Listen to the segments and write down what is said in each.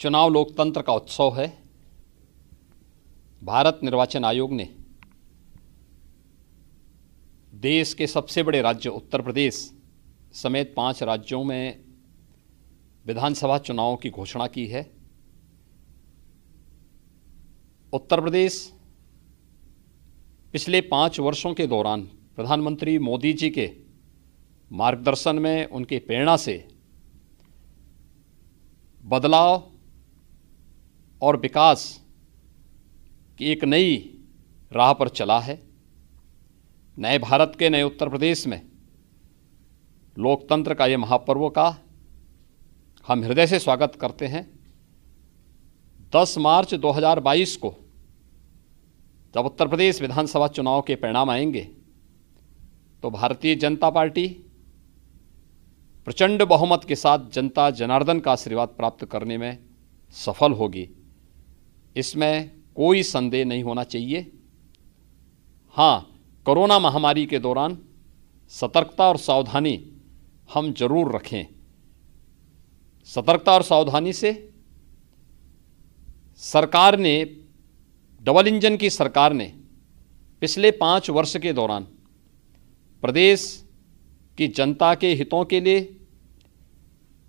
चुनाव लोकतंत्र का उत्सव है। भारत निर्वाचन आयोग ने देश के सबसे बड़े राज्य उत्तर प्रदेश समेत 5 राज्यों में विधानसभा चुनावों की घोषणा की है। उत्तर प्रदेश पिछले 5 वर्षों के दौरान प्रधानमंत्री मोदी जी के मार्गदर्शन में, उनकी प्रेरणा से बदलाव और विकास की एक नई राह पर चला है। नए भारत के नए उत्तर प्रदेश में लोकतंत्र का ये महापर्व का हम हृदय से स्वागत करते हैं। 10 मार्च 2022 को जब उत्तर प्रदेश विधानसभा चुनाव के परिणाम आएंगे तो भारतीय जनता पार्टी प्रचंड बहुमत के साथ जनता जनार्दन का आशीर्वाद प्राप्त करने में सफल होगी। इसमें कोई संदेह नहीं होना चाहिए। हाँ, कोरोना महामारी के दौरान सतर्कता और सावधानी हम जरूर रखें। सतर्कता और सावधानी से सरकार ने, डबल इंजन की सरकार ने पिछले 5 वर्ष के दौरान प्रदेश की जनता के हितों के लिए,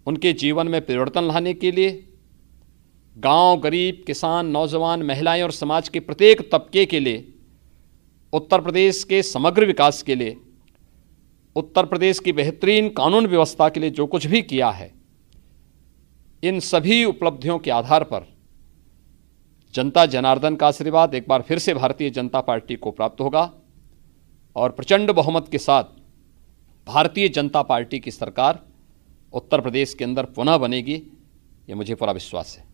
उनके जीवन में परिवर्तन लाने के लिए, गांव, गरीब, किसान, नौजवान, महिलाएं और समाज के प्रत्येक तबके के लिए, उत्तर प्रदेश के समग्र विकास के लिए, उत्तर प्रदेश की बेहतरीन कानून व्यवस्था के लिए जो कुछ भी किया है, इन सभी उपलब्धियों के आधार पर जनता जनार्दन का आशीर्वाद एक बार फिर से भारतीय जनता पार्टी को प्राप्त होगा और प्रचंड बहुमत के साथ भारतीय जनता पार्टी की सरकार उत्तर प्रदेश के अंदर पुनः बनेगी। ये मुझे पूरा विश्वास है।